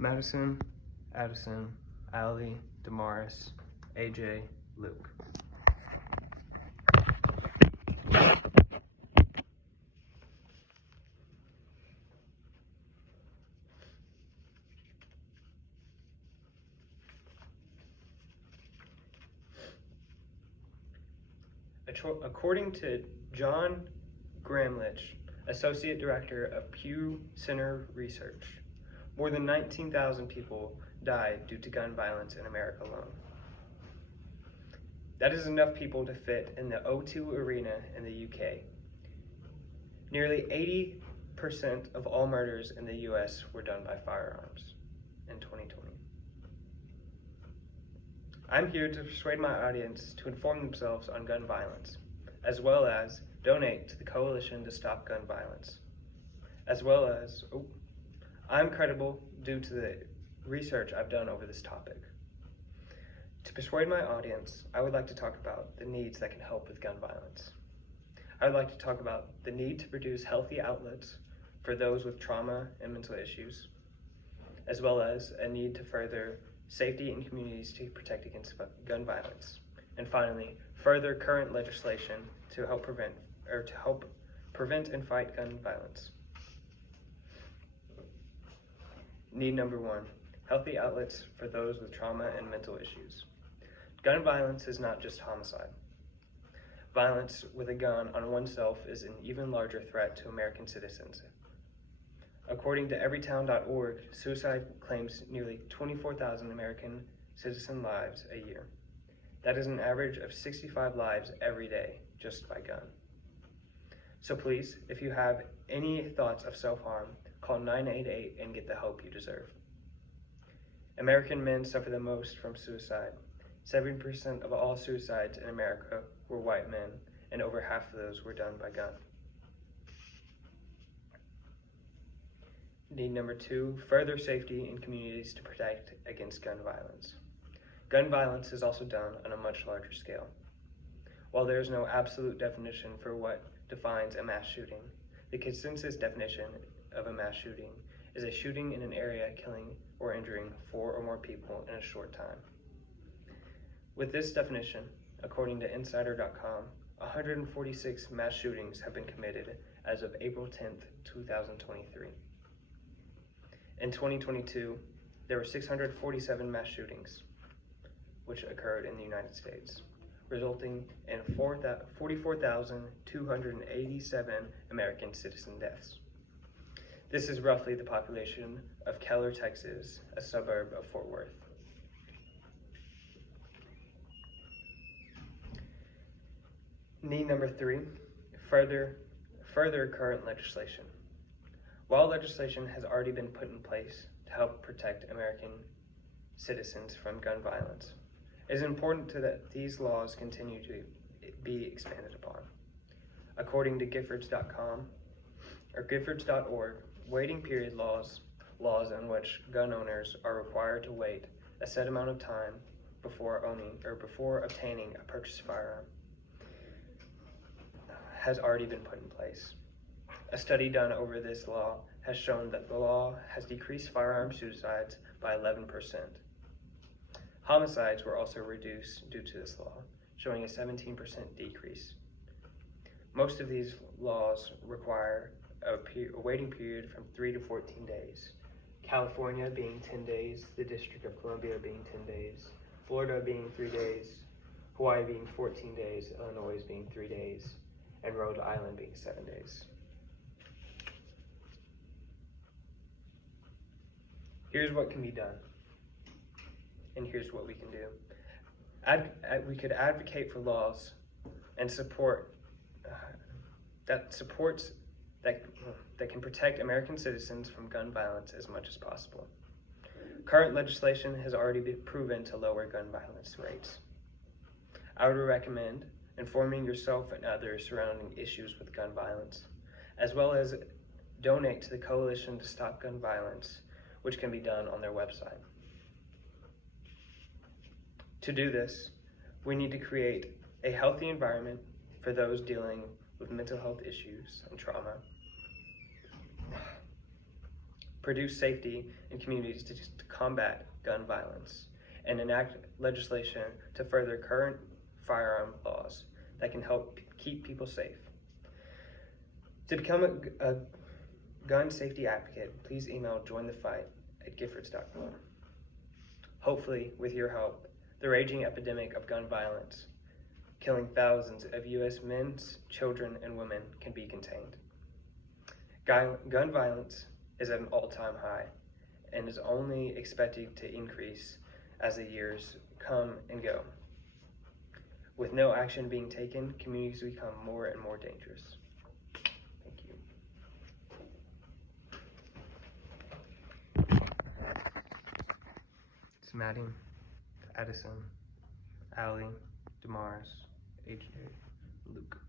Madison, Addison, Allie, Damaris, AJ, Luke. According to John Gramlich, Associate Director of Pew Center Research, more than 19,000 people died due to gun violence in America alone. That is enough people to fit in the O2 Arena in the UK. Nearly 80% of all murders in the US were done by firearms in 2020. I'm here to persuade my audience to inform themselves on gun violence, as well as donate to the Coalition to Stop Gun Violence, as well as, I'm credible due to the research I've done over this topic. To persuade my audience, I would like to talk about the needs that can help with gun violence. I would like to talk about the need to produce healthy outlets for those with trauma and mental issues, as well as a need to further safety in communities to protect against gun violence. And finally, further current legislation to help prevent and fight gun violence. Need number one, healthy outlets for those with trauma and mental issues. Gun violence is not just homicide. Violence with a gun on oneself is an even larger threat to American citizens. According to everytown.org, suicide claims nearly 24,000 American citizen lives a year. That is an average of 65 lives every day just by gun. So please, if you have any thoughts of self-harm, call 988 and get the help you deserve. American men suffer the most from suicide. 7% of all suicides in America were white men, and over half of those were done by gun. Need number two, further safety in communities to protect against gun violence. Gun violence is also done on a much larger scale. While there is no absolute definition for what defines a mass shooting, the consensus definition of a mass shooting is a shooting in an area killing or injuring 4 or more people in a short time. With this definition, according to Insider.com, 146 mass shootings have been committed as of April 10th, 2023. In 2022, there were 647 mass shootings, which occurred in the United States, resulting in 44,287 American citizen deaths. This is roughly the population of Keller, Texas, a suburb of Fort Worth. Need number three, further current legislation. While legislation has already been put in place to help protect American citizens from gun violence, it is important that these laws continue to be expanded upon. According to Giffords.com or Giffords.org, waiting period laws in which gun owners are required to wait a set amount of time before obtaining a purchased firearm has already been put in place. A study done over this law has shown that the law has decreased firearm suicides by 11%. Homicides were also reduced due to this law, showing a 17% decrease. Most of these laws require a waiting period from 3 to 14 days. California being 10 days, the District of Columbia being 10 days, Florida being 3 days, Hawaii being 14 days, Illinois being 3 days, and Rhode Island being 7 days. Here's what can be done, and here's what we can do. We could advocate for laws and support that can protect American citizens from gun violence as much as possible. Current legislation has already been proven to lower gun violence rates. I would recommend informing yourself and others surrounding issues with gun violence, as well as donate to the Coalition to Stop Gun Violence, which can be done on their website. To do this, we need to create a healthy environment for those dealing with mental health issues and trauma, produce safety in communities to combat gun violence, and enact legislation to further current firearm laws that can help keep people safe. To become a gun safety advocate, please email jointhefight@giffords.com. Hopefully, with your help, the raging epidemic of gun violence, killing thousands of U.S. men, children, and women, can be contained. Gun violence is at an all-time high and is only expected to increase as the years come and go. With no action being taken, communities become more and more dangerous. Thank you. It's Maddie, Addison, Allie, Damaris, AJ, Luke.